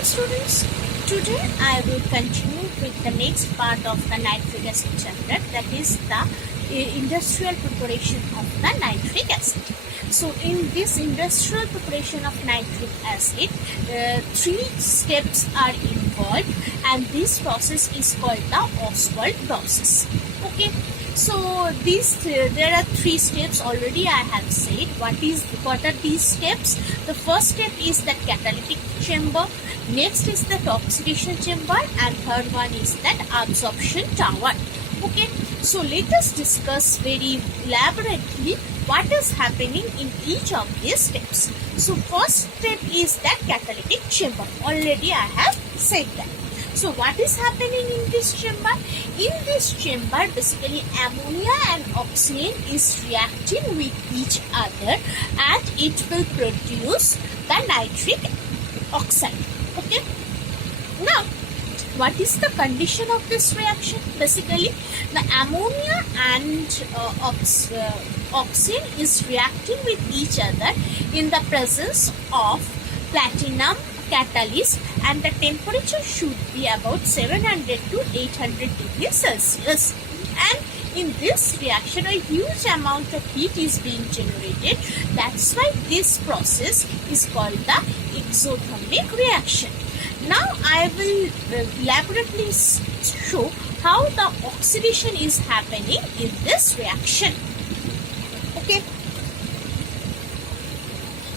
morning, students. Today I will continue with the next part of the nitric acid chapter, that is the industrial preparation of the nitric acid. So in this industrial preparation of nitric acid, 3 steps are involved, and this process is called the Ostwald process. Okay. So there are 3 steps already I have said. What are these steps? The first step is the catalytic chamber, next is the oxidation chamber, and third one is that absorption tower. Okay, so let us discuss very elaborately what is happening in each of these steps. So first step is that catalytic chamber. Already I have said that. So what is happening in this chamber? In this chamber, basically ammonia and oxygen is reacting with each other, and it will produce the nitric oxide. Okay. Now, what is the condition of this reaction? Basically, the ammonia and oxygen is reacting with each other in the presence of platinum catalyst, and the temperature should be about 700 to 800 degrees Celsius. And in this reaction, a huge amount of heat is being generated. That's why this process is called the exothermic reaction. Now I will elaborately show how the oxidation is happening in this reaction. Okay.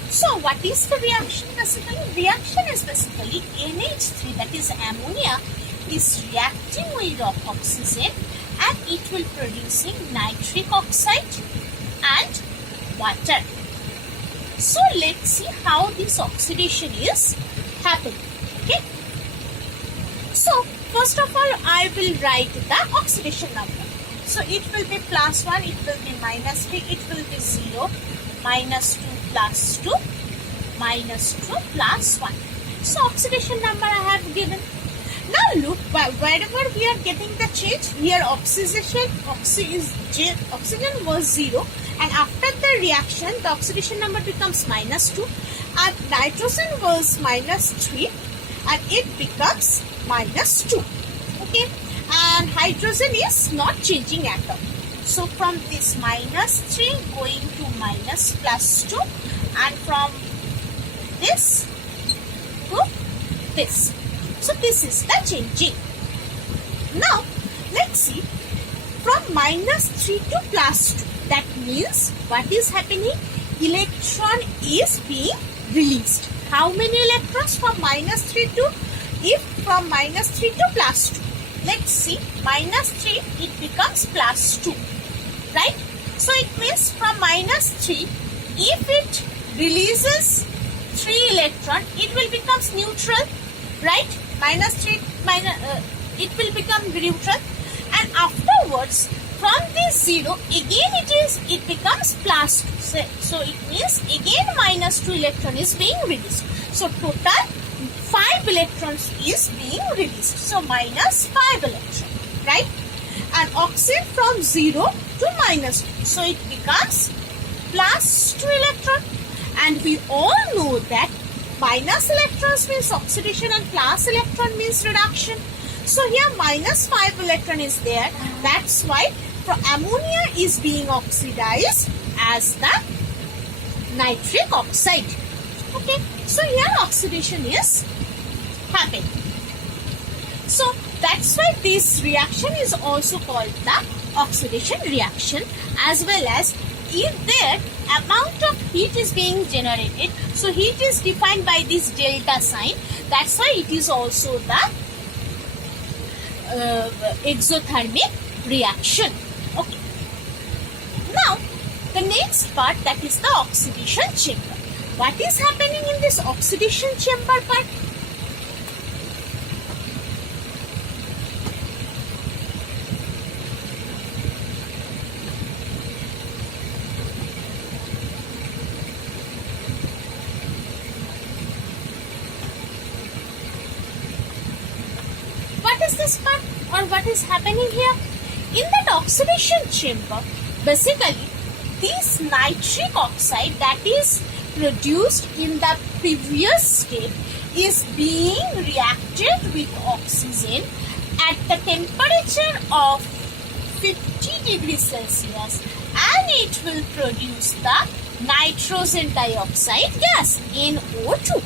So what is the reaction basically? Reaction is basically NH3, that is ammonia, is reacting with oxygen, and it will producing nitric oxide and water. So let's see how this oxidation is happening. Okay. So first of all, I will write the oxidation number. So it will be +1, it will be -3, it will be 0, -2 plus 2, -2 plus 1. So oxidation number I have given. Now look, wherever we are getting the change, here oxygen was 0, and after the reaction the oxidation number becomes -2, and nitrogen was -3 and it becomes -2. Okay, and hydrogen is not changing at all. So from this -3 going to +2, and from this to this. So this is the changing. Now let's see, from -3 to +2, that means what is happening? Electron is being released. How many electrons from -3 to, if from -3 to +2? Let's see, -3 it becomes +2, right? So it means from -3, if it releases 3 electron, it will become neutral, right? -3 it will become neutral, and afterwards from this 0 again it becomes +2. So it means again -2 electron is being released. So total 5 electrons is being released. So -5 electron, right? And oxygen from 0 to -2. So it becomes +2 electron. And we all know that minus electrons means oxidation and plus electron means reduction. So here -5 electron is there. That's why ammonia is being oxidized as the nitric oxide. Okay, so here oxidation is happening. So that's why this reaction is also called the oxidation reaction, as well as if there amount of heat is being generated. So heat is defined by this delta sign. That's why it is also the exothermic reaction. Okay. Now the next part, that is the oxidation chamber. What is happening in this oxidation chamber part? What is this part, or what is happening here? In that oxidation chamber, basically this nitric oxide that is produced in the previous step is being reacted with oxygen at the temperature of 50 degrees Celsius, and it will produce the nitrogen dioxide gas, NO2.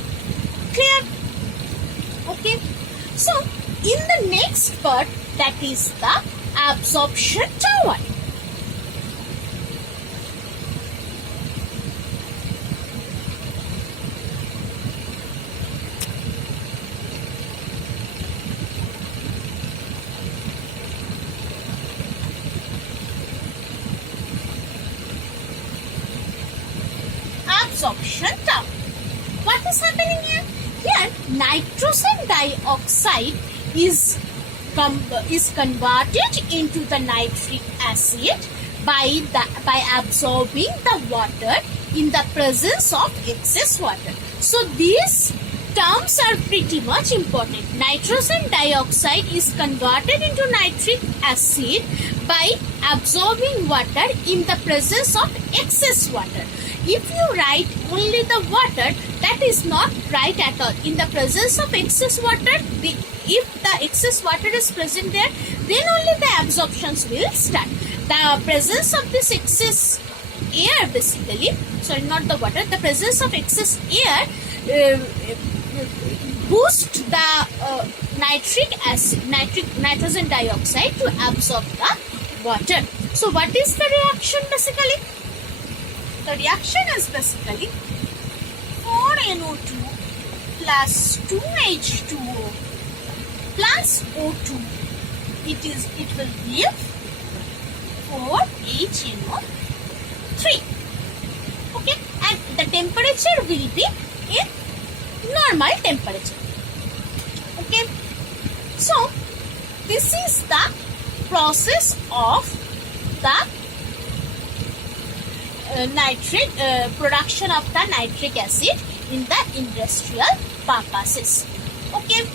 Clear? Okay. So, in the next part, that is the absorption tower. Absorption tower. What is happening here? Here, nitrogen dioxide is converted into the nitric acid by absorbing the water in the presence of excess water. So these terms are pretty much important. Nitrogen dioxide is converted into nitric acid by absorbing water in the presence of excess water. If you write only the water, that is not right at all. In the presence of excess water, if the excess water is present there, then only the absorptions will start. The presence of this excess air, basically, sorry, not the water, the presence of excess air boost the nitrogen dioxide to absorb the water. So what is the reaction basically? The reaction is basically 4NO2 plus 2H2O plus O2. It will give 4HNO3. Okay, and the temperature will be in normal temperature. Okay, so this is the process of the production of the nitric acid in the industrial purposes. Okay.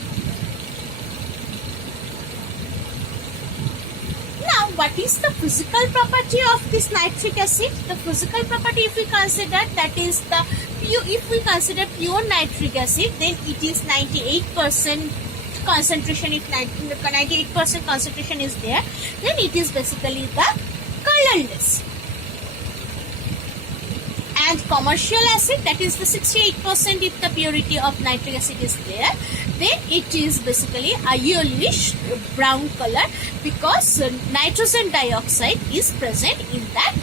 Now, what is the physical property of this nitric acid? The physical property, if we consider, that is the if we consider pure nitric acid, then it is 98% concentration. If 98% concentration is there, then it is basically the colorless. And commercial acid, that is the 68%, if the purity of nitric acid is there, then it is basically a yellowish brown color, because nitrogen dioxide is present in that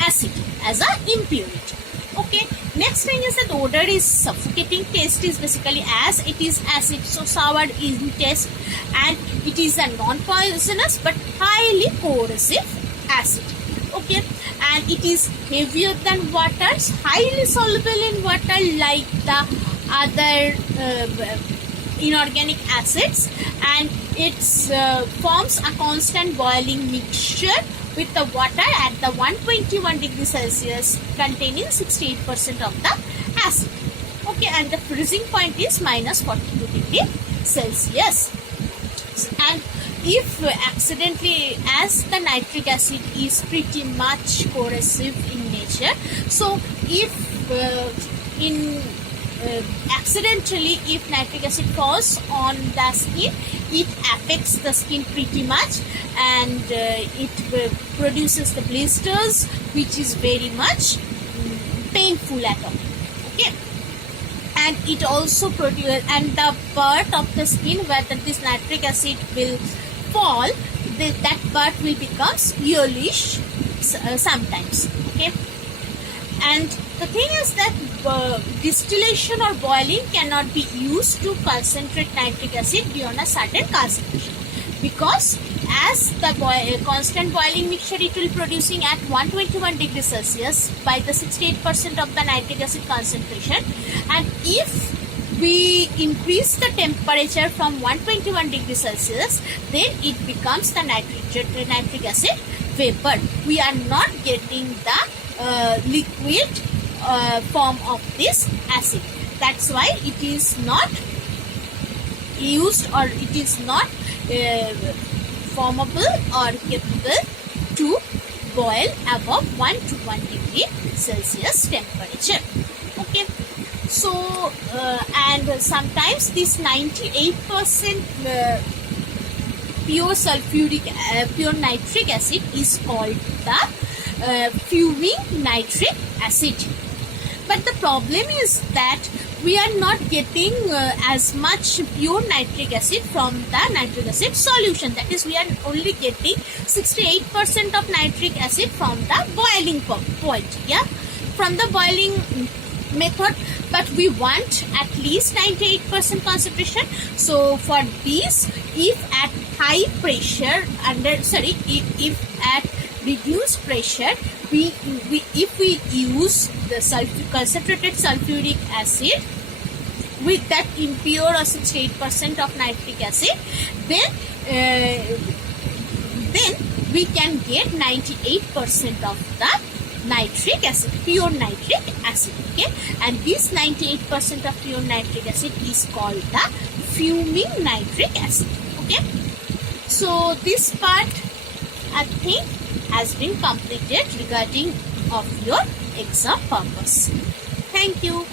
acid as a impurity. Okay, next thing is that odor is suffocating. Taste is basically, as it is acid, so sour in taste, and it is a non-poisonous but highly corrosive acid. Okay, and it is heavier than water, highly soluble in water like the other inorganic acids, and it forms a constant boiling mixture with the water at the 121 degrees Celsius, containing 68% of the acid. Okay, and the freezing point is minus 42 degrees Celsius. And if accidentally, as the nitric acid is pretty much corrosive in nature, so if accidentally if nitric acid falls on the skin, it affects the skin pretty much, and it produces the blisters, which is very much painful at all. Okay, and it also produces, and the part of the skin where this nitric acid will fall, that part will become yellowish sometimes. Okay, and the thing is that distillation or boiling cannot be used to concentrate nitric acid beyond a certain concentration, because as the constant boiling mixture, it will producing at 121 degrees Celsius by the 68% of the nitric acid concentration, and if we increase the temperature from 121 degrees Celsius, then it becomes the nitric acid vapor. We are not getting the liquid form of this acid. That's why it is not used, or it is not formable or capable to boil above 121 degree Celsius temperature. Okay. So and sometimes this 98% pure pure nitric acid is called the fuming nitric acid. But the problem is that we are not getting as much pure nitric acid from the nitric acid solution. That is, we are only getting 68% of nitric acid from the boiling point, yeah, from the boiling method. But we want at least 98% concentration. So for this, if at high pressure if at reduced pressure, if we use the concentrated sulfuric acid with that impure or 68% of nitric acid, then we can get 98% of the nitric acid, pure nitric acid. Okay, and this 98% of pure nitric acid is called the fuming nitric acid. Okay, so this part I think has been completed regarding of your exam purpose. Thank you.